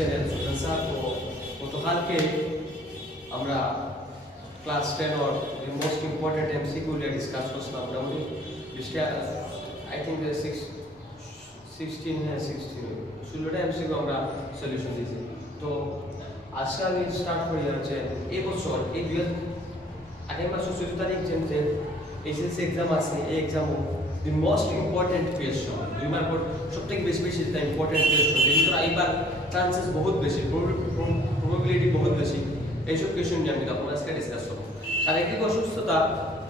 Channel সুলতান sir. তো গতকালকে আমরা class 10 or the most important MCQ নিয়ে ডিসকাস করছিলাম। মোটামুটি আই থিঙ্ক 16 MCQ আমরা সলিউশন দিয়েছি। তো আজকে আমি স্টার্ট করি হচ্ছে এই বছর এই আগের মাসের 14 তারিখ যে এসএসসি এক্সাম আছে, এই এক্সামও the most important question 2 mark সবথেকে বেশি যেটা ইম্পর্টেন্ট কোয়েশ্চন যেগুলো এইবার চান্সেস বহুত বেশি, প্রবাবিলিটি বহুত বেশি, এইসব কোয়েশ্চন নিয়ে আমি আপনাদের সাথে ডিসকাস করব। শারীরিক অসুস্থতা,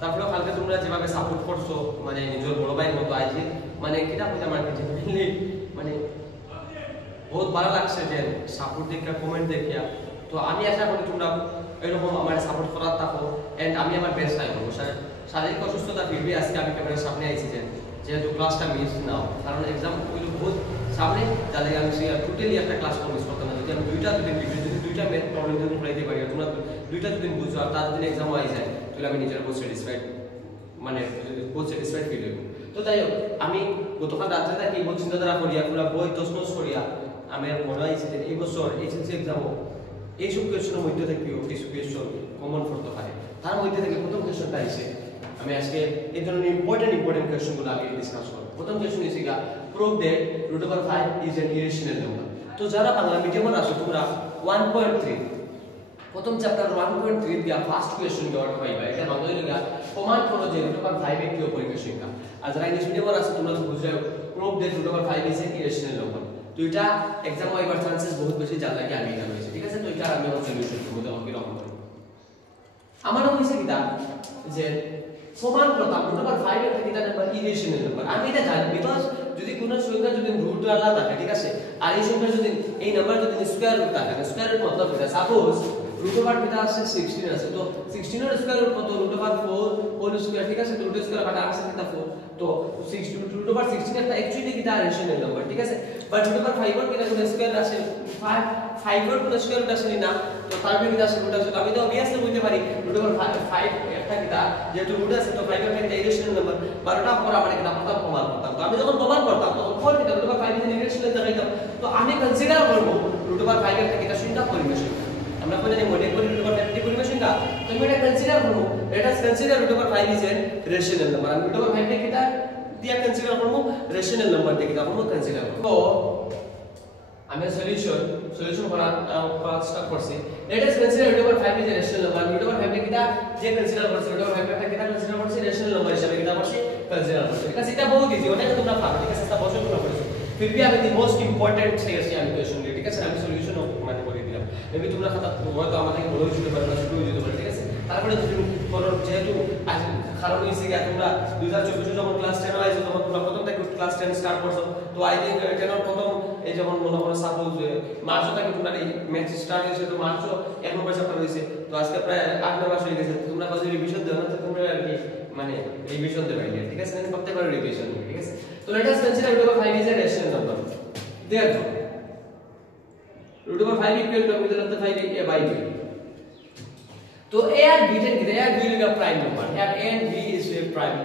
তারপরে কালকে তোমরা যেভাবে সাপোর্ট করছো মানে নিজের বড় ভাইয়ের মতো আইছে, মানে কিটা বুঝা আমার কাছে মানে বহুত ভালো লাগছে যে সাপোর্ট দেখা, কমেন্ট দেখিয়া। তো আমি আশা করি তোমরা এরকম আমার সাপোর্ট করার থাকো এন্ড আমি আমার বেস্ট ট্রাই করবো। শারীরিক অসুস্থতা ফিরবে আজকে আমি ক্যামেরার সামনে আইছি যেহেতু ক্লাসটা মিস নাও, কারণ এক্সাম ওই বহুত সামনে যাদের আমি টোটালি একটা ক্লাস মিস করতাম না। যদি আমি দুইটা মেথ প্রবলেম যদি পড়াইতে পারি, তোমরা দুইটা যদি বুঝছো আর তার দিন এক্সামও আই যায়, তাহলে আমি নিজের বহুত স্যাটিসফাইড ফিল হইব। তো তাই হোক, আমি গতকাল রাত্রে থাকি বহুত চিন্তাধারা করিয়া পুরো বই তছনছ করিয়া আমি মনে হয়েছে যে এই বছর এইচএসসি এক্সামও এইসব কোয়েশনের মধ্যে থেকেও কিছু কোয়েশন কমন করতে পারে। তার মধ্যে থেকে প্রথম কোয়েশনটা আছে, আমি আজকে এই ধরনের ইম্পর্টেন্ট কোয়েশনগুলো আমি ডিসকাস করব। প্রথম কোয়েশন হচ্ছে prove that √5 is an irrational number. তো যারা বাংলা মিডিয়ামে আছো তোমরা 1.3 প্রথম চ্যাপ্টার 1.3 দিয়া ফার্স্ট কোয়েশন দেওয়াটা পাইবা। এটা বাংলা হইলা প্রমাণ করো যে √5 এর কি অপরিকের সংখ্যা। আর যারা ইংলিশ মিডিয়ামে আছো তোমরা তো বুঝছো prove that √5 is an irrational number. তো এটা এক্সাম হইবার চান্সেস বহুত বেশি, যার লাগে আমি এটা হইছে। ঠিক আছে, তো এটা আমি আমার সলিউশন করব। দেখো কি রকম করব। আমার হইছে কিটা যে প্রমাণ করতাম √5 এর থেকে নাম্বার ইরেশনাল নাম্বার। আমি এটা জানি বিকজ যদি কোনো সংখ্যা যদি রুট আলাদা থাকে, ঠিক আছে, আর এই সংখ্যা যদি এই নাম্বার যদি স্কয়ার রুট থাকে, স্কয়ার রুট মতলব এটা সাপোজ √5 যেটা আছে 16 আছে, তো 16 এর স্কয়ার রুট কত? √4 হোল স্কয়ার। ঠিক আছে, তো রুট স্কয়ার কাটা আছে এটা 4, তো √16 একটা অ্যাকচুয়ালি কিটা রেশনাল নাম্বার। ঠিক আছে, বাট √5 এর কিটা কোনো স্কয়ার আছে 5 এর কোনো স্কয়ার রুট আছে না, তো তার মানে কিটা আছে রুট আছে। তো আমি তো অবভিয়াসলি বলতে পারি √5 একটা কিটা যেহেতু রুট আছে, তো 5 একটা ইরেশনাল নাম্বার। বারোটা পর আমরা কিটা প্রমাণ করতাম। তো আমি যখন প্রমাণ করতাম তখন কোন কিটা √5 এর ইরেশনাল দেখাইতাম। তো আমি কনসিডার করব √5 এর থেকে সংখ্যা পরিমেয় সংখ্যা। আমরা বলি যে মনে করি √5 এর পরিমেয় সংখ্যা, তো আমি এটা কনসিডার করব, এটা consider √5 is an rational number. আমি √5 কে কিটা দিয়া কনসিডার করব, রেশনাল নাম্বার দিয়ে কিটা করব কনসিডার করব। তো আমি সলিউশন করার স্টার্ট করছি। Let us consider √5 is a rational number. √5 কে কিটা যে কনসিডার করছে, √5 কে কিটা কনসিডার করছে রেশনাল নাম্বার হিসেবে কিটা করছে কনসিডার করছে। ঠিক আছে, এটা বহুত ইজি, ওটাকে তোমরা পারো। ঠিক আছে, এটা বছর তোমরা পড়ছো। फिर भी আমি দি মোস্ট ইম্পর্টেন্ট সেগেছি আমি কোয়েশ্চন দিয়ে। ঠিক আছে, আমি সলিউশন মানে করে দিলাম। মেবি তোমরা খাতা হয়তো আমাদের বড় হইতে পারে না, ছোট হইতে পারে। ঠিক আছে, তারপরে যদি করো যেহেতু আজ কারণ হইছে কি তোমরা 2024 যখন ক্লাস 10 আইছো তখন তোমরা প্রথম থেকে ক্লাস 10 স্টার্ট করছো। তো আই থিং 10 এর প্রথম এই যখন মনে করো সাপোজ মার্চ থেকে তোমরা এই ম্যাথ স্টার্ট হইছে, তো মার্চ 1 নম্বর চ্যাপ্টার হইছে, তো আজকে প্রায় 8 মাস হয়ে গেছে। তোমরা কাজে রিভিশন দাও না, তো তোমরা আর কি মানে রিভিশন দেবে। ঠিক আছে, আমি করতে পারো রিভিশন। ঠিক আছে, তো let us consider √5 is a rational number. Therefore √5 equal to √5 a by b. तो a and b टेन कितने? a and b का प्राइम नंबर है। a and b is a prime,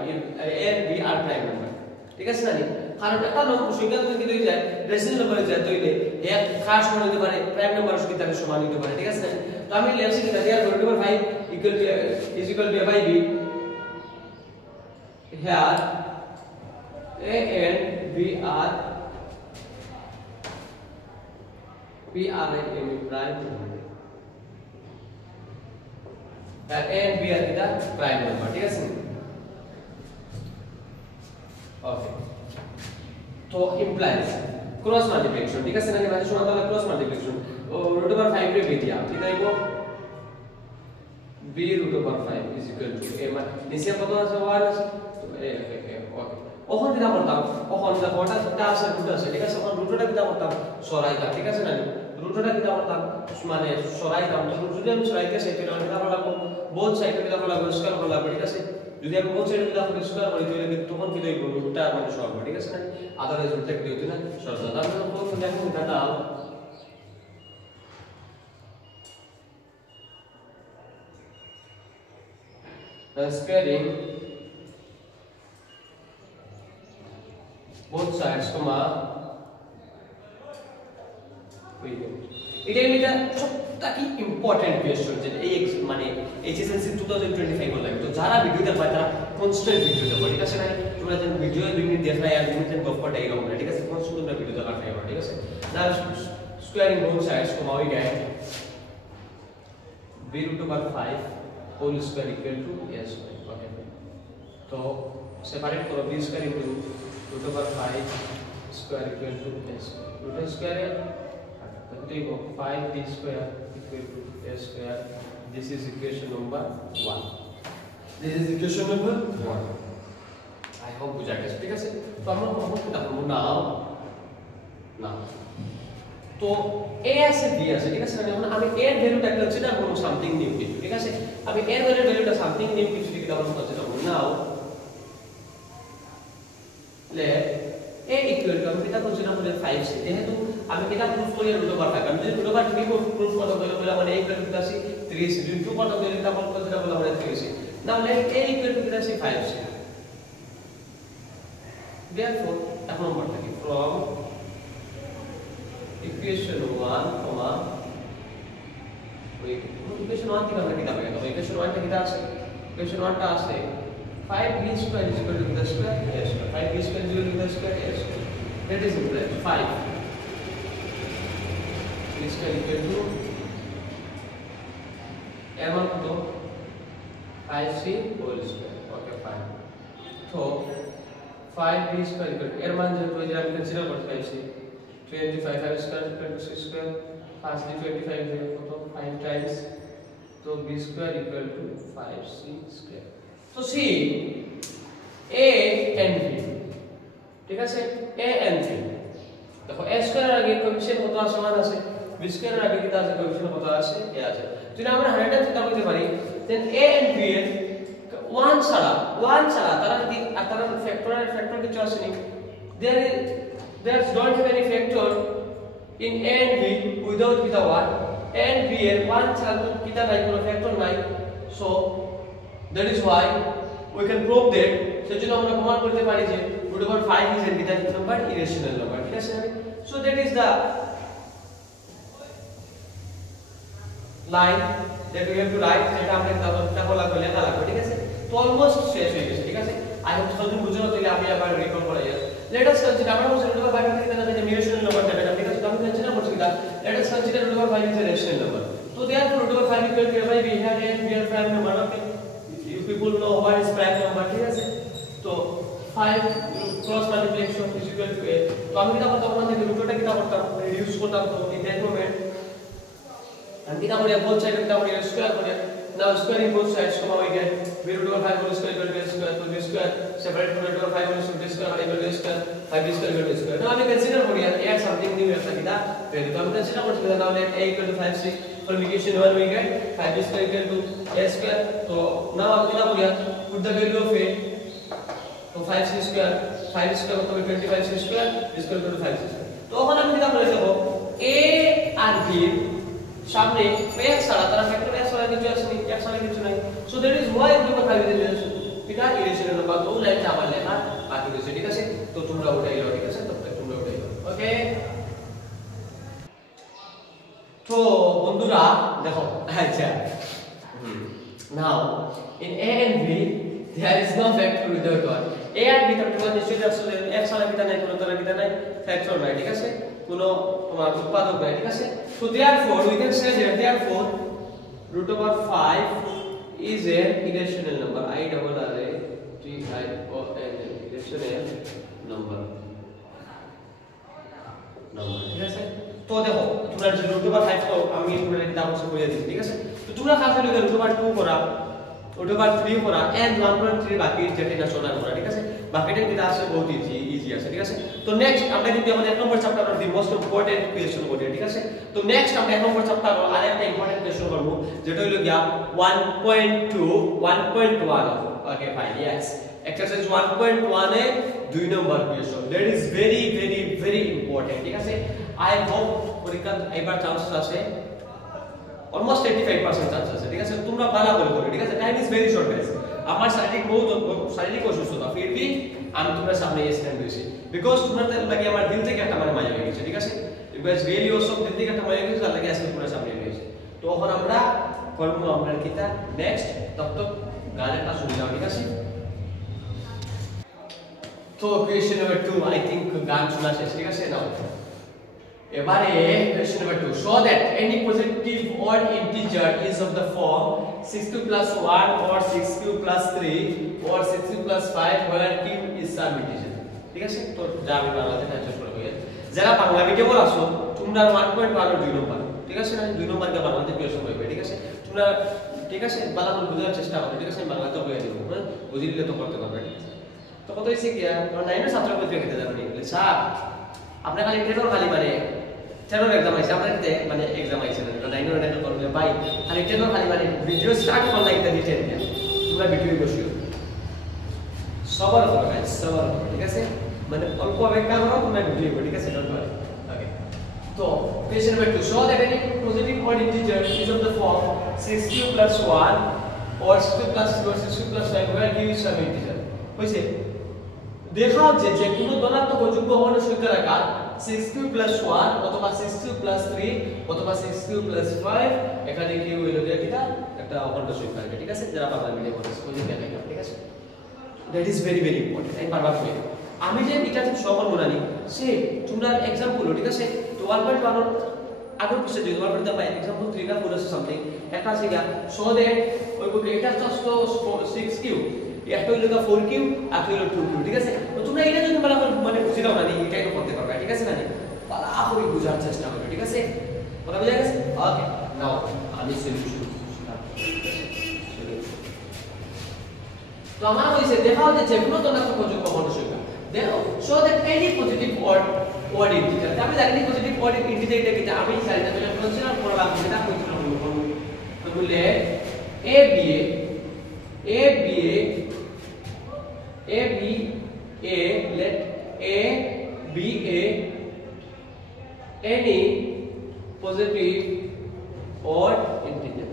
a and b are prime number। ঠিক আছে না? কারণ একটা নম্বর সংখ্যা যদি কি হয়ে যায় রেশনাল নাম্বার হয়ে যায়, তো এটা এক খাস সমান হতে পারে, প্রাইম নাম্বার সংখ্যার সাথে সমান হতে পারে। ঠিক আছে, তো আমি লিখছি কি that √5 is equal to a by b, here a and b are prime number, and a and b are the prime number। ঠিক আছে, ওকে। তো implies cross multiplication। ঠিক আছে না? মানে শোনা তাহলে cross multiplication ও √5 রে b দিয়া কি দাইবো b √5 is equal to a, মানে নিচে কত আছে 1 আছে, তো a ওকে। ওখান থেকে করতাম, ওখান থেকে কোটা আছে রুট আছে। ঠিক আছে, ওখান রুটটা কিটা করতাম সরাইতাম। ঠিক আছে না? রুটটা কিটা করতাম মানে সরাইতাম। তো রুট যদি আমি সরাইতে চাই তাহলে আমি কিটা করব বোথ সাইডে কিটা করব স্কয়ার করব। ঠিক আছে, যদি আমি বোথ সাইডে কিটা করব স্কয়ার করি তাহলে তখন কি হইব রুটটা মানে সরব। ঠিক আছে না? আদারওয়াইজ রুটটা কি হইতো না সরব। তাহলে আমি কোন দেখো এটা squaring both sides, comma, wait a minute. এটা এটা সবথেকে ইম্পর্টেন্ট কোয়েশ্চন যে এই মানে এইচএসএলসি 2025 এর লাগে তো যারা ভিডিও দেখবা তারা কনস্ট্যান্ট ভিডিও দেখো ঠিক আছে না তোমরা যেন ভিডিও 2 মিনিট দেখাই আর 2 মিনিট গপ করতে এরকম না ঠিক আছে কনস্ট্যান্ট তোমরা ভিডিও দেখা ট্রাই করো ঠিক আছে না squaring both sides from our guide b root over 5 whole square equal to a square okay तो सेपरेट करो b square into root over 5 square equal to a square root square है तो देखो 5b square equal to a square this is equation number 1 this is equation number 1 I hope বুঝা গেছে ঠিক আছে তো আমরা কখন কি দেখব না তো a আছে b আছে ঠিক আছে মানে আমি a এর ভ্যালুটা কনসিডার করব সামথিং নিউ কিছু ঠিক আছে আমি a এর ভ্যালুটা সামথিং নিউ কিছু কি আমরা কনসিডার করব নাও let a equal to আমি এটা কনসিডার করব 5c যেহেতু আমি এটা প্রুফ করি রুট ওভার 5 আমি যদি রুট ওভার 3 প্রুফ করতে বলে মানে a equal to আছে 3c যদি 2 করতে বলে এটা আমরা কনসিডার করব মানে 3c now let a equal to আছে 5c therefore এখন আমরা কি from equation 1 comma wait equation 1 থেকে আমরা কি পাবো তো equation 1 টা কি আছে equation 1 টা আছে 5b square is equal to the square a square 5b square is equal to the square a square that is equal to 5 b square equal to এর মান কত 5c whole square okay fine তো 5b square equal to এর মান যেহেতু এই যে আমি কনসিডার করতে 5c 25 square 26 square 5 25 है तो 5 times तो b square equal to 5c square so see a and b ঠিক আছে a and b দেখো a square এর আগে কোএফিশিয়েন্ট কত আছে মান আছে b square এর আগে কি আছে কোএফিশিয়েন্ট কত আছে a আছে যদি আমরা 100 চিন্তা করতে পারি দেন a and b এর 1 ছাড়া তারা যদি আর তারা ফ্যাক্টর কিছু আছে নি there don't have any factor in a and b without kita 1 and b এর 1 ছাড়া kita নাই কোনো ফ্যাক্টর নাই so that is why we can prove that সেজন্য আমরা প্রমাণ করতে পারি যে root over 5 is a negative number irrational number ঠিক আছে so that is the line that we have to write যেটা আমরা লেখা লাগবে ঠিক আছে তো অলমোস্ট শেষ হয়ে গেছে ঠিক আছে I hope সবজন বুঝে নাও তাহলে আমি আবার রিকল করাই let us consider আমরা বলছি root over 5 থেকে জানা যায় যে irrational number টা এটা ঠিক আছে আমি কনসিডার করছি কিনা let us consider root over 5 is a rational number so therefore root over 5 equal to a by b here and b are prime number okay you people know what is prime number ঠিক আছে তো 5 cross multiplication is equal to a তো আমি কিটা করতে ওখান থেকে রুটটা কিটা করতাম রিডিউস করতাম তো in that moment আমি কিটা করি both side কিটা করি স্কয়ার করি now squaring both sides come we get b root over 5 whole square equal to a square so b square separate from root over 5 whole square equal to a square 5b square equal to a square now আমি consider করি add something new একটা কিটা value তো আমি consider করছি now let a equal to 5c from equation 1 we get 5b square equal to a square so now আমি কিটা করি put the value of a so 5c square 5 square কত হবে 25c square is equal to 5c square তো এখন আমি কিটা করে দেব a আর b সামনে x ছাড়া তারা ফ্যাক্টর x ছাড়া কিছু আছে নি x ছাড়া কিছু নাই so that is why we কথা বলে দিয়েছি এটা ইরেশনাল নাম্বার তো লাইনটা আমার লেখা বাকি রয়েছে ঠিক আছে তো তোমরা ওটাই নাও ঠিক আছে তোমরা ওটাই নাও ওকে তো বন্ধুরা দেখো আচ্ছা নাও in a and b there is no factor without 1 a and b তো তোমার নিশ্চয়ই আসলে x ছাড়া কিটা নাই কোনো তারা কিটা নাই ফ্যাক্টর নাই ঠিক আছে কোনো তোমার উৎপাদক নাই ঠিক আছে so therefore we can say that therefore root over 5 is an irrational number I double r a t I o n irrational number ঠিক আছে তো দেখো তোমরা যে root over 5 তো আমি পুরো এটা অবশ্য করে দিই ঠিক আছে তো তোমরা কাছে লিখে root over 2 করা root over 3 করা and 1.3 বাকি যেটা না সমান করা ঠিক আছে বাকিটা কি আছে বহুত ইজি আছে ঠিক আছে তো নেক্সট আমরা কিন্তু আমাদের এক নম্বর chapter the most important question করব ঠিক আছে তো নেক্সট আমরা এক নম্বর চ্যাপ্টার আর একটা ইম্পর্টেন্ট কোয়েশ্চন করব যেটা হলো গিয়া 1.2 1.1 okay fine yes exercise 1.1 A 2 number question that is very very very important ঠিক আছে আই হোপ পরীক্ষা এবার চান্সেস আছে অলমোস্ট 85% চান্স আছে ঠিক আছে তোমরা ভালো করে করো ঠিক আছে time is very short guys আমার শারীরিক অসুস্থতা ফির ভি আমি তোমার সামনে স্ট্যান্ড করেছি বিকজ তোমাদের লাগে আমার দিল থেকে একটা মানে মায়া হয়ে গেছে ঠিক আছে বিকজ রিয়েলি ও সব দিক থেকে একটা মনে কিছু লাগে আজকে পুরো সামনে রয়েছে। তো এখন আমরা করব আমরা কিটা নেক্সট তত গানেরটা শুনলাম, ঠিক আছে? তো কোয়েশ্চেন নাম্বার 2 আই থিংক গান শোনা শেষ, ঠিক আছে? নাও এবারে question number 2 show that any positive odd integer is of the form 6q + 1 or 6q + 3 or 6q + 5 where q is some integer, ঠিক আছে? তো যা আমি বাংলাতে ট্রান্সলেট করে বলি, যারা বাংলা মিডিয়ামে আসো তোমরা 1.1 এর 2 নম্বর, ঠিক আছে? না 2 নম্বর কে বাংলাতে কোয়েশ্চন করবে, ঠিক আছে? তোমরা ঠিক আছে বাংলা বোঝার চেষ্টা করো, ঠিক আছে? আমি বাংলাতে বলে দেব, বুঝি দিলে তো করতে পারবে। তো কত হইছে কি আর 9 এর ছাত্র পত্রিকা খেতে যাবেন বলে স্যার আপনার খালি টেরর খালি মানে টেরর एग्जाम আইছে আপনাদের মানে एग्जाम আইছে না 9 এর এটা করলে ভাই খালি টেরর খালি মানে ভিডিও স্টার্ট করলে একটা ডিটেইল দেন তোমরা ভিডিও বসিও সবার করো গাইস সবার করো, ঠিক আছে? মানে অল্প অপেক্ষা করো তোমরা ভিডিও করো, ঠিক আছে? Don't worry. ওকে তো question number 2 show that any positive odd integer is of the form 6q + 1 or 6q + 2 or 6q + 5 where q is some integer হইছে। দেখাও যে যে কোনো ধনাত্মক অযোগ্য হওয়ার সংখ্যার আকার 6q + 1 অথবা 6q + 3 অথবা 6q + 5 এখানে কি হইলো এটা একটা অখণ্ড সংখ্যা, ঠিক আছে? যারা বাংলা মিডিয়ামে পড়ে ওই যে দেখো, ঠিক আছে? That is very very important. আমি বারবার কই আমি যে এটা সমান বলানি সে তোমরা एग्जांपल, ঠিক আছে? তো 1.1 এর আগের কোশ্চেন যদি তোমরা করতে পারো एग्जांपल 3 না 4 আছে সামথিং একটা আছে গা সো দ্যাট ওই বকে এটা জাস্ট 6q একটা হইলো 4q আর হইলো 2q, ঠিক আছে? তো তোমরা এটা যদি মানে বুঝি দাও না এটাই তো করতে পারবে, ঠিক আছে? না পালা করে বুঝার চেষ্টা করো, ঠিক আছে? কথা বুঝা গেছে? ওকে নাও আমি সলিউশন তো আমার হইছে দেখাও যে যে কোনো ধনাত্মক অযোগ্য হওয়ার সংখ্যা দেখো show that any positive odd integer আমি জানি পজিটিভ অড ইন্টিজার এটা কিটা আমি জানি না বলছিলাম পরে আমি এটা কইছিলাম তো বলে a b let a be a any positive odd integer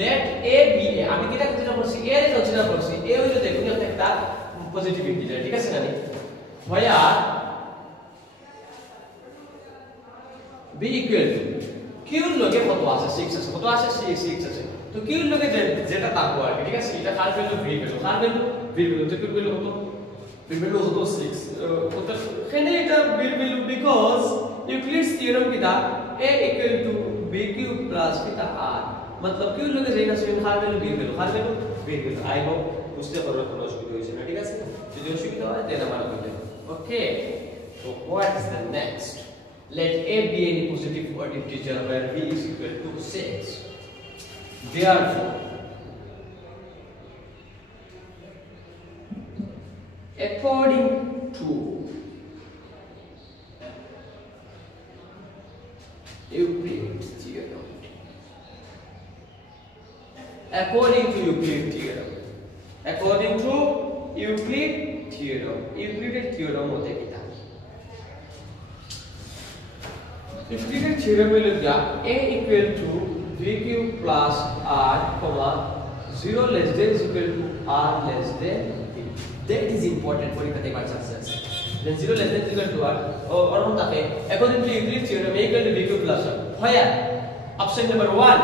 let a be a আমি কিটা কনসিডার করছি a এর কনসিডার করছি a হইলো দেখুন একটা পজিটিভ ইন্টিজার, ঠিক আছে? জানি ভাইয়া b equal to q এর লগে কত আছে 6 আছে, কত আছে 6 আছে। তো q এর লগে যেটা থাকবে আর ঠিক আছে এটা কার ভ্যালু v ভ্যালু কার ভ্যালু v ভ্যালু তো q ভ্যালু কত v ভ্যালু কত 6 কত কেন এটা v ভ্যালু বিকজ ইউক্লিডস থিওরেম কিটা a equal to bq plus কিটা r मतलब q এর লগে যেটা আছে কার value v value I hope বুঝতে পারবে কোনো অসুবিধা হইছে না, ঠিক আছে? যদি অসুবিধা হয় দেন আমার বলতে ওকে। So what is the next? Let a be any positive odd integer where b is equal to 6. Therefore, according to Euclid's theorem, according to Euclid's theorem होते कितना Euclid's theorem में लिख दिया a equal to vq plus r comma 0 less than is equal to r less than b. That is important for mathematical success. Then 0 less than is equal to r और हम ताकि according to Euclid's theorem a equal to vq plus r. होया option number 1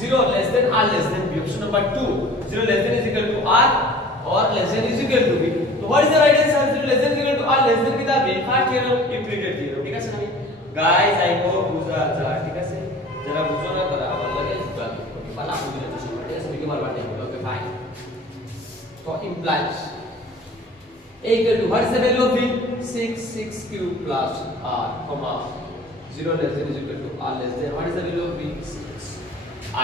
0 less than r less than b. Option number 2 0 less than is equal to r or less than is equal to b. So what is the right answer? 0 less than is equal to r less than कितना b? First theorem Euclid's theorem, ठीक है sir? Guys, I hope बुझा जा, ठीक है? जरा बुझो ना करा आवाज लगे बुझा वाला बुझ ले तो ठीक है? सभी के बार बात नहीं ओके फाइन। तो implies a equal to what is the value of b? 6q plus r comma 0 less than is equal to r less than what is the value of b? 6.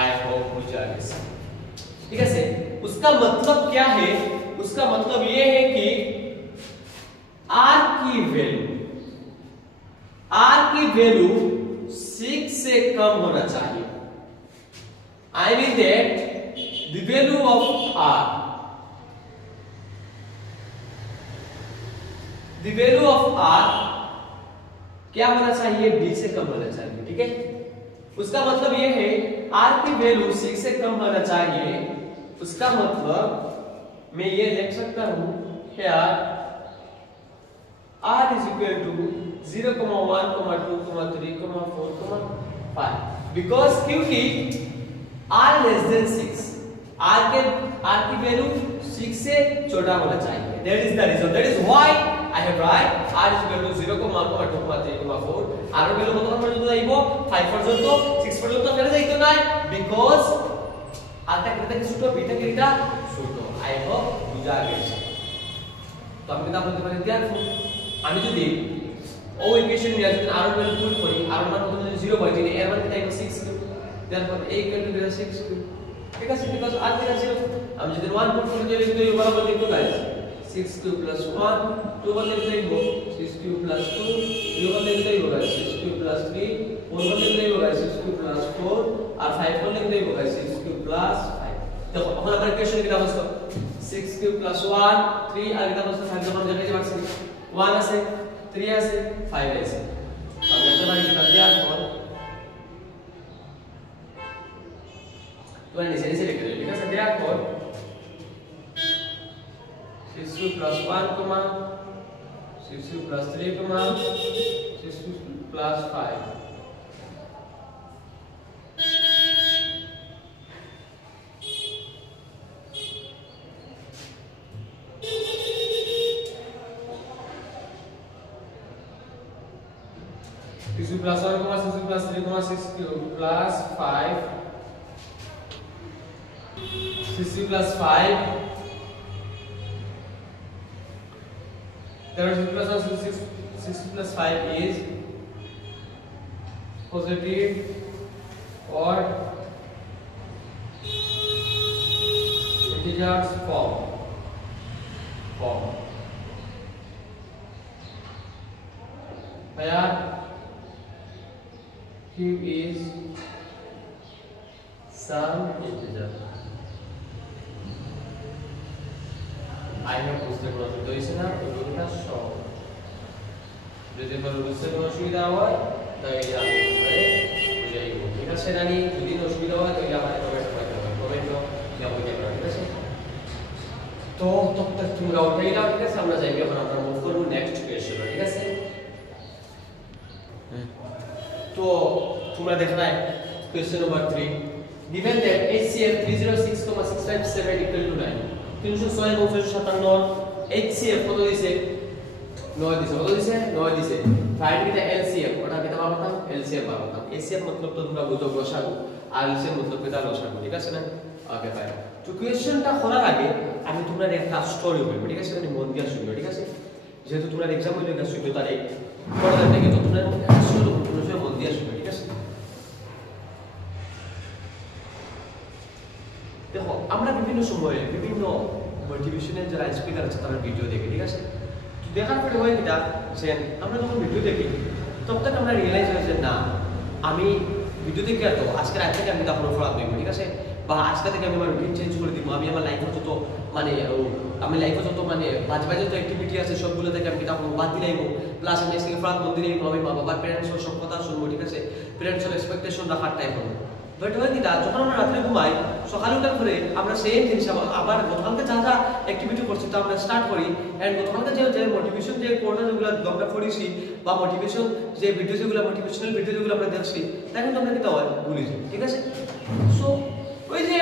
I hope बुझा गया, ठीक है? उसका मतलब क्या है? उसका मतलब ये है कि r की वैल्यू 6 से कम होना चाहिए। I mean that the value of r क्या होना चाहिए? b से कम होना चाहिए, ठीक है? उसका मतलब ये है r की वैल्यू 6 से कम होना चाहिए। उसका मतलब मैं ये लिख सकता हूं here r is equal to 0, 1, 2, 3, 4, 5 because क्योंकि r less than 6 r की वैल्यू 6 से छोटा होना चाहिए that is the reason that is why I have write r is equal to 0, 1, 2, 3, 4 r এর ভ্যালু কত পর্যন্ত যাইবো 5 পর্যন্ত 6 পর্যন্ত কেন যাইতো না because r টা কেটে কি ছোট b টা কেটা ছোট I hope বুঝা গেছে তো আমি কি বলতে পারি দেখো আমি যদি ও ইকুয়েশন নিয়ে যদি r এর ভ্যালু পুট করি r এর মান কত যদি 0 হয় তাহলে এর মান কত হবে 6 therefore a equal to 6 ঠিক আছে because r এর 0 আমি যদি 1 পুট করি তাহলে কিন্তু এই বরাবর লিখবো गाइस 6 cube plus 1 2 বলে লিখবো 6 cube plus 2 3 বলে লিখবো गाइस 6 cube plus 3 4 বলে লিখবো गाइस 6 cube plus 4 আর 5 বলে লিখবো गाइस 6 cube plus 5 দেখো এখন আমরা ইকুয়েশন কি দাও 6 cube plus 1 3 আর এটা বলতে 5 যখন জায়গায় পাচ্ছি 1 আছে 3 আছে 5 আছে আমরা এটা বাকি এটা দেওয়ার পর তোমরা নিচে নিচে লিখে দাও ঠিক আছে দেওয়ার পর 6 cube plus 1 6 cube plus 3 6 cube plus 5 6 plus 1, 6 plus 3, 6 cube plus 5 6 plus 5 there is 6 plus 1 6 plus 5 is positive or integers form where q is some integer I have বুঝতে পারছি তো এসে না ওইটা সব যদি বল বুঝতে কোনো অসুবিধা হয় তাহলে আমি বুঝাইব ঠিক আছে রানী যদি অসুবিধা হয় তাহলে আমাকে কমেন্ট করতে হবে কমেন্টও দেওয়া হয়ে যাবে ঠিক আছে তো ততক্ষণ তোমরা ওটাই দাও ঠিক আছে আমরা যাই এখন আমরা মুভ করব নেক্সট কোয়েশ্চন ঠিক আছে তো তোমরা দেখনা question number 3 given that HCF 306,657 equal to 9 306 এবং 657 HCF কত দিছে 9 দিছে কত দিছে 9 দিছে ফাইন্ড কিটা LCM ওটা কিটা পাবো LCM পাবো HCF मतलब তো তোমরা বুঝো গসাগু আর LCM मतलब কিটা লসাগু ঠিক আছে না ওকে ফাইন তো কোয়েশ্চনটা করার আগে আমি তোমরা একটা স্টোরি বলবো ঠিক আছে মানে মন দিয়ে শুনবে ঠিক আছে যেহেতু তোমরা एग्जाम হইলে গেছো তো তারে পড়ার থেকে তো তোমরা শুরু তোমরা মন দিয়ে শুনবে ঠিক আছে দেখো আমরা বিভিন্ন সময়ে বিভিন্ন মোটিভেশনাল যারা স্পিকার আছে তারা ভিডিও দেখি ঠিক আছে তো দেখার পরে হয় কিটা যে আমরা যখন ভিডিও দেখি তখন আমরা রিয়েলাইজ হয় যে না আমি ভিডিও দেখে তো আজকে রাত থেকে আমি তখন ফলো করব ঠিক আছে বা আজকে থেকে আমি আমার রুটিন চেঞ্জ করে দিব আমি আমার লাইফে যত মানে আমি লাইফে যত মানে বাজে যত অ্যাক্টিভিটি আছে সবগুলো থেকে আমি তখন বাদ দিলাইব প্লাস আমি আজকে ফ্রাত মন্দিরে আমি মা বাবার প্যারেন্টসের সব কথা শুনবো ঠিক আছে প্যারেন্টসের এক্সপেকটেশন রাখার টাইম হবে বাট হয় কিটা যখন আমরা রাতে ঘুমাই সকালে ওঠার পরে আমরা সেম জিনিস আবার গতকালকে যা যা অ্যাক্টিভিটি করছি তা আমরা স্টার্ট করি এন্ড গতকালকে যে মোটিভেশন যে কোর্সটা যেগুলো আমরা পড়িছি বা মোটিভেশন যে ভিডিও যেগুলো মোটিভেশনাল ভিডিও যেগুলো আমরা দেখছি তা কিন্তু আমরা কিটা হয় ভুলে যাই ঠিক আছে সো ওই যে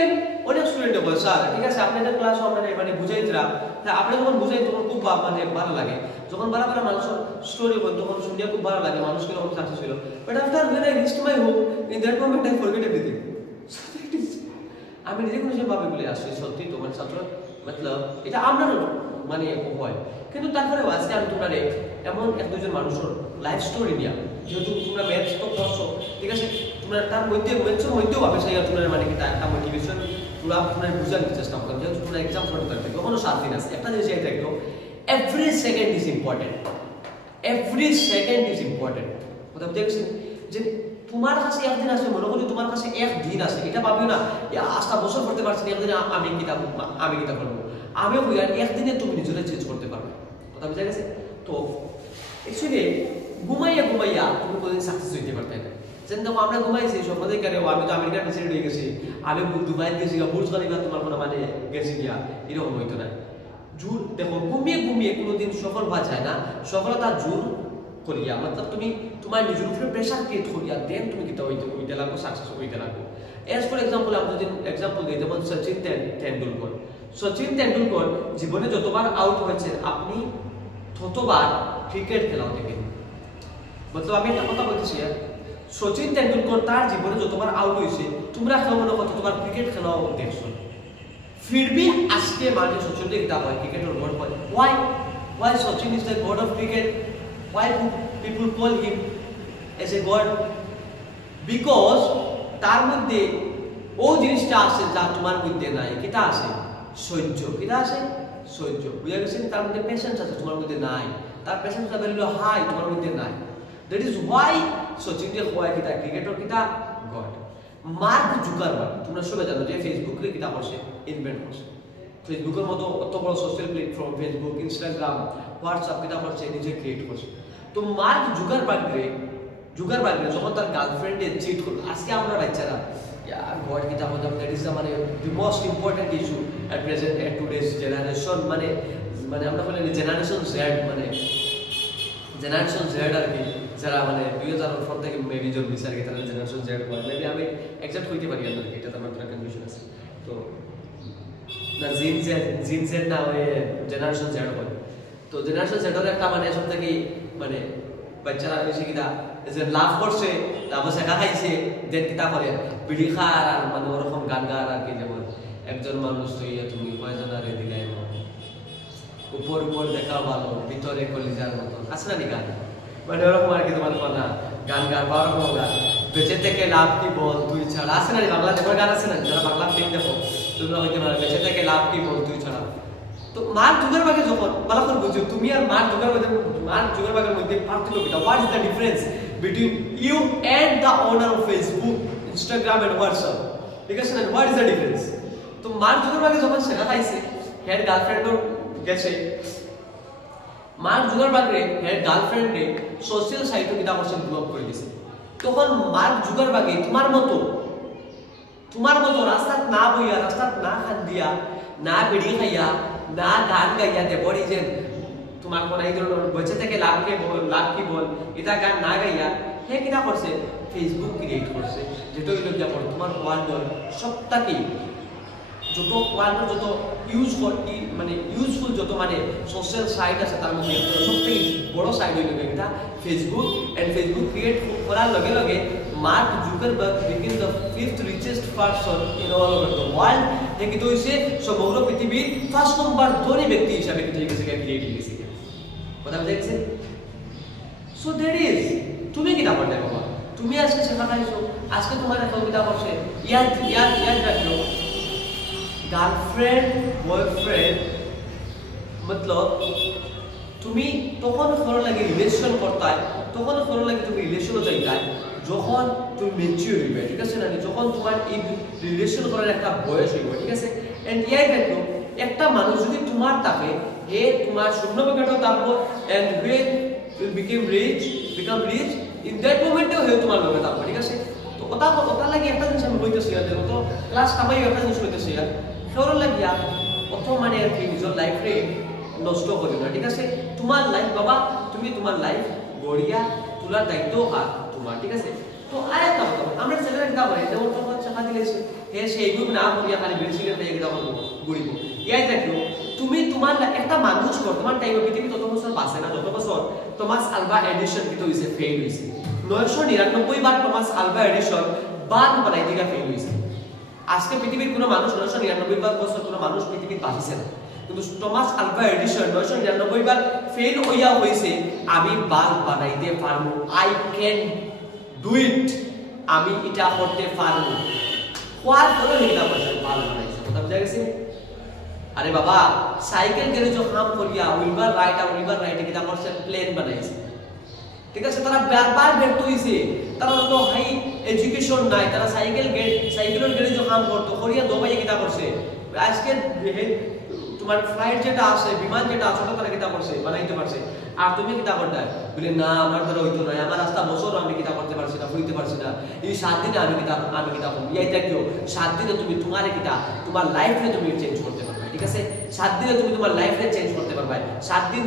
অনেক স্টুডেন্টে বলে স্যার ঠিক আছে আপনাদের ক্লাস আমরা মানে বুঝাইতরা তা আপনি যখন বুঝাই তখন খুব মানে ভালো লাগে যখন বারবার মানুষের স্টোরি বল তখন শুনে খুব ভালো লাগে মানুষ কিরকম সাকসেস হলো but after when I reached my home in that moment I forget everything আমি নিজে কোনো ভাবে বলে আসছি সত্যি তোমার ছাত্র मतलब এটা আমরা মানে হয় কিন্তু তারপরে আজকে আমি তোমরা এমন এক দুজন মানুষের লাইফ স্টোরি নিয়া যেহেতু তোমরা ম্যাথস তো পড়ছো ঠিক আছে তোমরা তার মধ্যে ম্যাথসের মধ্যেও ভাবে সেই তোমরা মানে কি একটা মোটিভেশন তোমরা বোঝার চেষ্টা করো যেহেতু তোমরা এক্সাম করতে থাকবে কখনো 7 দিন আছে একটা জিনিস এই দেখো এভরি সেকেন্ড ইজ ইম্পর্টেন্ট কথা বুঝছেন যে তোমার কাছে একদিন আছে মনে করি তোমার কাছে একদিন আছে এটা ভাবিও না আজটা বছর করতে পারছি একদিন আমি কিতাব পড়বো আমি হইয়া একদিনে তুমি নিজেকে চেঞ্জ করতে পারবে কথা বুঝা গেছে তো অ্যাকচুয়ালি ঘুমাইয়া তুমি কোনদিন সাকসেস হইতে পারতে না যেন দেখো আমরা ঘুমাইছি স্বপ্ন দেখে আমি তো আমেরিকার প্রেসিডেন্ট হয়ে গেছি আমি দুবাই গেছি বুর্জ খলিফা তোমার কোনো মানে গেছি গিয়া এরকম হইতো না জোর দেখো ঘুমিয়ে কোনোদিন সফল হওয়া যায় না সফলতা জোর করিয়া মতলব তুমি তোমার নিজের উপরে প্রেসার ক্রিয়েট করিয়া দেন তুমি কিতা হইতে লাগো সাকসেস হইতে লাগো এজ ফর এক্সাম্পল আমরা যদি এক্সাম্পল দিই যেমন সচিন তেন্ডুলকর জীবনে যতবার আউট হয়েছেন আপনি ততবার ক্রিকেট খেলাও দেখেন মতলব আমি একটা কথা বলতেছি সচিন তেন্ডুলকর তার জীবনে যতবার আউট হয়েছে তোমরা কেউ মনে করো ততবার ক্রিকেট খেলাও দেখছো फिर भी आज के माने सचिन देखता है क्रिकेट और God why Sachin is the god of cricket why people call him as a god because তার মধ্যে ও জিনিসটা আছে যা তোমার মধ্যে নাই কিটা আছে সহ্য কিটা আছে সহ্য বুঝা গেছে তার মধ্যে পেশেন্স আছে তোমার মধ্যে নাই তার পেশেন্সটা ভ্যালু হাই তোমার মধ্যে নাই দ্যাট ইজ why Sachin যে হয় কিটা ক্রিকেটর কিটা গড মার্ক জুকারবার্গ তোমরা সবাই জানো যে ফেসবুকে কিটা করছে ইনভেন্ট করছে ফেসবুকের মতো অত বড় social platform Facebook Instagram WhatsApp কিটা করছে নিজে ক্রিয়েট করছে তো মার্ক জুকারবার্গ যখন তার গার্লফ্রেন্ডে চিট করলো আজকে আমরা বাচ্চারা यार गॉड কিটা বলতাম দ্যাট ইজ মানে দি most important issue at present at today's generation মানে আমরা বলি জেনারেশন জেড মানে জেনারেশন জেড আর কি যারা মানে 2004 থেকে মেবি জন্ম নিছে আর কি তারা জেনারেশন জেড হয় মেবি আমি এক্সাক্ট হইতে পারি না এটা তো আমার কনফিউশন আছে তো না জিন জেড না ওই জেনারেশন জেড হয় তো জেনারেশন জেডের একটা মানে সব থেকে মানে বাচ্চারা বেশি কিটা যে লাভ করছে তারপর শেখা খাইছে দেন কিতা করে বিড়ি খার আর মানে ওরকম গান গার আর কি যেমন একজন মানুষ তো তুমি কয়জনারে দিলাই উপর দেখা ভালো ভিতরে কলিজার মতো আছে না গান মানে ওরকম আর কি তোমার কথা গান বা ওরকম গান বেঁচে থেকে লাভ কি বল তুই ছাড়া আছে না বাংলা দেখো গান আছে না যারা বাংলা ফিল্ম দেখো তোমরা হইতে পারো বেঁচে থেকে লাভ কি বল তুই ছাড়া তো মার্ক জুকারবার্গের যখন ভালো করে বুঝো তুমি আর মার্ক জুকারবার্গের মধ্যে পার্থক্য কি what is the difference between you and the owner of Facebook Instagram and WhatsApp ঠিক আছে না হোয়াট ইজ দ্য ডিফারেন্স তো মার্ক জুকারবার্গ যখন শেখা খাইছে হের গার্লফ্রেন্ডও গেছে মার্ক জুকারবার্গের হের গার্লফ্রেন্ডে সোশ্যাল সাইটে কিটা করছে ব্লক করে দিয়েছে তখন মার্ক জুকারবার্গ তোমার মতো রাস্তা না বইয়া রাস্তা না খান দিয়া না বেড়ি খাইয়া না গান গাইয়া দেবরি যে তোমার কোন এই ধরনের বেঁচে থেকে লাভ কি বল এটা গান না গাইয়া হে কিটা করছে ফেসবুক ক্রিয়েট করছে যেটা হইল কি তোমার ওয়ার্ল্ডের সবটাকে যত ওয়ার্ল্ডের যত ইউজফুল যত মানে সোশ্যাল সাইট আছে তার মধ্যে সবথেকে বড় সাইট হইল এটা ফেসবুক এন্ড ফেসবুক ক্রিয়েট করার লগে লগে mark Zuckerberg became the fifth richest person in all over the world একে তো হইছে সমগ্র পৃথিবীর 1st নম্বর ধনী ব্যক্তি হিসেবে কিন্তু এই জায়গায় ক্রিয়েট হইছে কথা বুঝাইছে সো দ্যাট ইজ তুমি কি দাবো বাবা তুমি আজকে শেখা খাইছো আজকে তোমার কবিতা করছে ইয়ার রাখলো গার্লফ্রেন্ড বয়ফ্রেন্ড মতলব তুমি তখন করো লাগে রিলেশন করতে তখন করো লাগে তুমি রিলেশনও চাইতাই যখন তুমি ম্যাচিউর হইবে ঠিক আছে না যখন তোমার এই রিলেশন করার একটা বয়স হইবে ঠিক আছে এন্ড ইয়াই দেখো একটা মানুষ যদি তোমার থাকে হে তোমার শূন্য পকেটও থাকবো and when you become rich in that moment হে তোমার লগে থাকবো ঠিক আছে তো ওটা লাগে একটা জিনিস আমি বলতেছি আর তো ক্লাস কামাই একটা জিনিস হইতেছে আর সরল লাগিয়া অত মানে আর কি নিজের লাইফ রে নষ্ট করি না ঠিক আছে তোমার লাইফ বাবা তুমি তোমার লাইফ গড়িয়া তোলার দায়িত্ব আর তোমার ঠিক আছে তো আর একটা কথা আমরা ছেলেরা কিতা বলি যেমন তোমার চাকা দিলেছে হে সেইগুলো না করিয়া খালি বেসিকের পেয়ে কিতা বলবো গড়িব ইয়াই দেখো তুমি তোমার একটা মানুষ বর্তমান টাইমে পৃথিবী তত বছর বাঁচে না যত বছর টমাস আলভা এডিসন কিন্তু হইছে ফেল হইছে 999 বার টমাস আলভা এডিসন বান বানাইতে গিয়া ফেল হইছে আজকে পৃথিবীর কোনো মানুষ 999 বার বছর কোনো মানুষ পৃথিবীতে বাঁচিছে না কিন্তু টমাস আলভা এডিসন 999 বার ফেল হইয়া হইছে আমি বাল্ব বানাইতে পারবো আই ক্যান ডু ইট আমি এটা করতে পারবো কোয়ার করে এটা বলছে বাল্ব বানাইছে কথা বুঝা গেছে আরে বাবা সাইকেল গ্যারেজ কাম করিয়া উইলবার রাইটে কিটা করছে প্লেন বানাইছে ঠিক আছে তারা বারবার ব্যর্থ হইছে তারা তো হাই এডুকেশন নাই তারা সাইকেলের গ্যারেজ কাম করতো করিয়া দবাইয়ে কিটা করছে আজকে তোমার ফ্লাইট যেটা আছে বিমান যেটা আছে তারা কিটা করছে বানাইতে পারছে আর তুমি কিটা করতে বলে না আমার দ্বারা হইতো না আমার রাস্তা বছর আমি কিটা করতে পারছি না ফুইতে পারছি না এই 7 দিনে আমি কিটা করব এইটা কিও 7 দিনে তুমি তোমার লাইফে তুমি চেঞ্জ করতে পারবে ঠিক আছে 7 দিনে তুমি তোমার লাইফে চেঞ্জ করতে পারবে। 7 দিন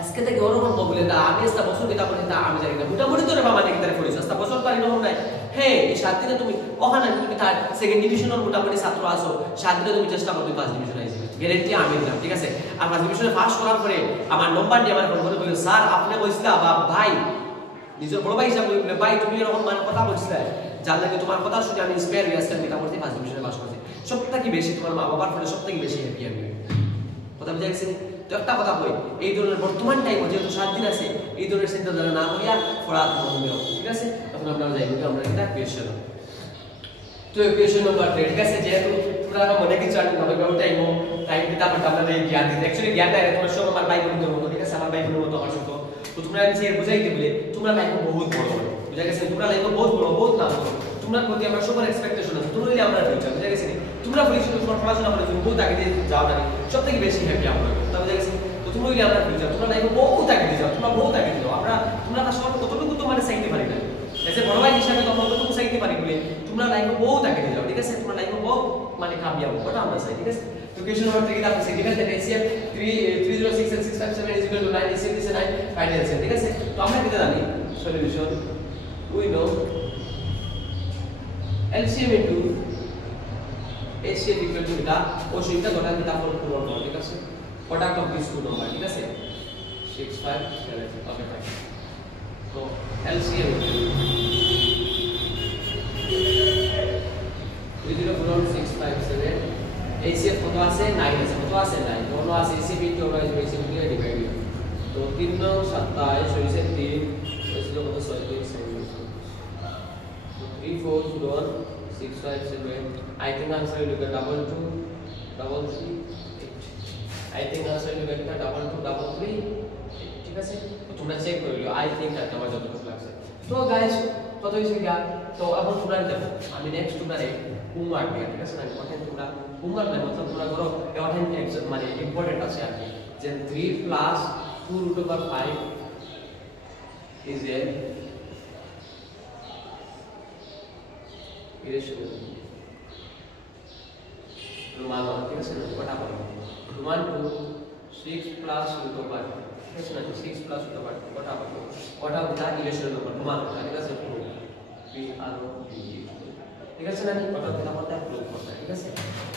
আজকে থেকে ওরকম বলে না আমি আস্তা বছর কিতা করে তা আমি জানি না মোটামুটি তো রে বাবা নেকি তারে করিস আস্তা বছর পারি না নাই হ্যাঁ এই 7 দিনে তুমি ওখানে তুমি তার সেকেন্ড ডিভিশনের মোটামুটি ছাত্র আসো 7 দিনে তুমি চেষ্টা করবে 5 ডিভিশন আইছি গ্যারান্টি আমি দিলাম ঠিক আছে। আর 5 ডিভিশনে পাস করার পরে আমার নাম্বার দিয়ে আমার ফোন করে বলে স্যার আপনি কইছিলা বা ভাই নিজের বড় ভাই হিসাবে বলে ভাই তুমি এরকম মানে কথা বলছিলে যার লাগে তোমার কথা শুনে আমি ইন্সপায়ার হয়ে আসলাম কিতা করতে 5 ডিভিশনে পাস করতে সবথেকে বেশি তোমার মা বাবার ফলে সবথেকে বেশি হ্যাপি আমি কথা বুঝা গেছে। তো একটা কথা কই এই ধরনের বর্তমান টাইমে যেহেতু 7 দিন আছে এই ধরনের চিন্তাধারা না করিয়া পড়া মনোযোগ ঠিক আছে। তখন আপনারা যাইবো আমরা এটা কোয়েশ্চন তো কোয়েশ্চন নাম্বার 3 ঠিক আছে যেহেতু তোমরা মনে কিছু আর না হবে টাইম দিতে পারতে আপনাদের এই জ্ঞান দিতে অ্যাকচুয়ালি জ্ঞানটা তোমার সব আমার ভাই বোনদের মতো ঠিক আছে আমার ভাই বোনের মতো আমার সাথে তো তোমরা এসে বুঝাইতে বলে তোমরা লাইফে বহুত বড় বুঝা গেছে তোমরা লাইফে বহুত বড় বহুত নাম করো তোমরা প্রতি আমার সবার এক্সপেকটেশন আছে তোমরা যদি আমরা ফিউচার বুঝা গেছে তোমরা পড়াশোনা করে তুমি বহুত আগে দিয়ে যাও না সবথেকে বেশি হ্যাপি আমরা কথা বুঝা গেছে। তোমরা হইলে আমরা ফিউচার তোমরা লাইফে বহুত আগে দিয়ে যাও তোমরা বহুত আগে দিয়ে যাও তোমরা তার সবার কতটুকু তোমার চাইতে পারি না এসে বড় ভাই হিসাবে তোমরা কতটুকু চাইতে পারি বলে তোমরা লাইফে বহুত আগে দিয়ে যাও ঠিক আছে। তোমরা লাইফে বহুত মানে কামিয়াব ওটা আমরা চাই ঠিক আছে। তো কোয়েশ্চন নাম্বার 3 কি আপনি ঠিক আছে ACF 306 and 657 is equal to 9 ACF দিছে 9 ফাইনাল আছে ঠিক আছে। তো আমরা কি জানি solution we know LCM into HCF equal to এটা ওইটা গোটা কিতা ফল পূরণ করো ঠিক আছে product of this two number ঠিক আছে 6 5 7 ওকে ফাইন। তো LCM 6 5 7 HCF কত আছে 9 আছে কত আছে 9 কোন আছে HCF into HCF দিয়ে ডিভাইড তো 3 9 27 হইছে 3 হইছিল কত 6 2 7 3 4 1 6 5 7 I think answer will get double 2 double 3 8 I think answer will get double 2 double 3 ঠিক আছে। তো তোমরা চেক করে লিও I think that আমার যতটুকু লাগছে। তো গাইস কত হইছে কি তো এখন তোমরা দেখো আমি নেক্সট তোমরা হোমওয়ার্ক দিয়া ঠিক আছে না কত তোমরা হোমওয়ার্ক না मतलब তোমরা করো এখানে মানে ইম্পর্টেন্ট আছে আর কি যে 3 plus 2 root over 5 is a irrational মান ঠিক আছে না কটা পাবো মান 2 6 প্লাস root over ঠিক আছে না 6 প্লাস root over কটা পাবো কটা বুঝা ইরেশনাল নাম্বার মান ঠিক আছে p r o d ঠিক আছে না কটা বুঝা করতে প্রুফ করতে ঠিক আছে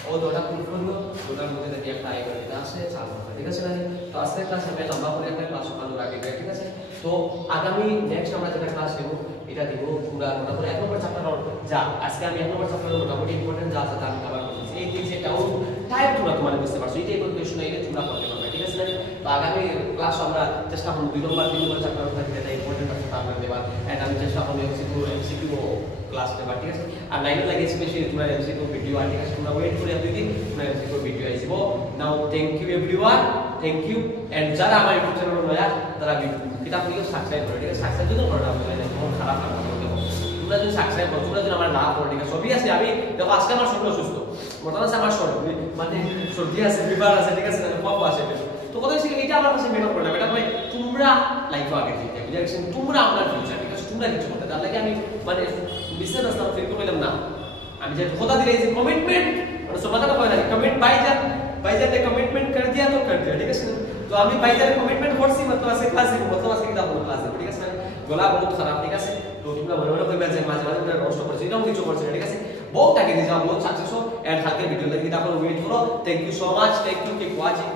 ও দুটো প্রুফ করলো দুটার মধ্যে থেকে একটা আই করে এটা আছে চাল করতে ঠিক আছে না। তো আজকের ক্লাস আমি লম্বা করে একটা ক্লাস চালু রাখি ঠিক আছে। তো আগামী নেক্সট আমরা যেটা ক্লাস দেব এটা দিব পুরো মোটামুটি এক নম্বর চ্যাপ্টার যা আজকে আমি এক নম্বর চ্যাপ্টারের মোটামুটি ইম্পর্টেন্ট যা আছে তা আমি কভার করতেছি এই যে ডাউট টাইপ তোমরা তোমাদের বুঝতে পারছো এই টাইপের কোশ্চেন আইলে তোমরা করতে পারবে ঠিক আছে না। তো আগামী ক্লাস আমরা চেষ্টা করব 2 নম্বর 3 নম্বর চ্যাপ্টার থেকে যেটা ইম্পর্টেন্ট আছে তা আমরা দেব এন্ড আমি চেষ্টা করব MCQ ক্লাস দেব ঠিক আছে। আর লাইনে লাগে স্পেশালি তোমরা MCQ ভিডিও আর ঠিক আছে তোমরা ওয়েট করে আপনি দিন তোমরা MCQ ভিডিও আইব নাও thank you everyone thank you and যারা আমার ইউটিউব চ্যানেল নয়া তারা কিতাব নিয়ে সাবস্ক্রাইব করে ঠিক আছে সাবস্ক্রাইব যদি করো না বলে বহুত খারাপ লাগবে তোমরা যদি সাবস্ক্রাইব করো তোমরা যদি আমার না করো ঠিক আছে সবই আছে আমি দেখো আজকে আমার শরীর অসুস্থ বর্তমানে আমার শরীর মানে সর্দি আছে ফিভার আছে ঠিক আছে কফ আছে তো কথা হচ্ছে এটা আমার কাছে মেটার করে না এটা ভাই তোমরা লাইফ আগে দিতে বুঝা গেছে তোমরা আমার ফিউচার ঠিক আছে তোমরা কিছু করতে তার লাগে আমি মানে বিশ্বাস আসলাম ফিল করলাম না আমি যে কথা দিলে যে কমিটমেন্ট মানে সব কথা কই না কমিট ভাইজান কমিটমেন্ট कर दिया तो कर दिया ठीक है। तो আমি ভাইজান কমিটমেন্ট করছি मतलब আছে ক্লাস দিব मतलब আছে কিতাব ক্লাস দিব ঠিক আছে গলা বহুত খারাপ ঠিক আছে। তো তোমরা মনে মনে কইবা যে মাঝে মাঝে তোমরা নষ্ট করছো এটাও কিছু করছো ঠিক আছে বহুত আগে দিয়ে যাও বহুত সাকসেস হো এন্ড হাতে ভিডিও দেখি তারপর ওয়েট করো thank you so much thank you keep watching.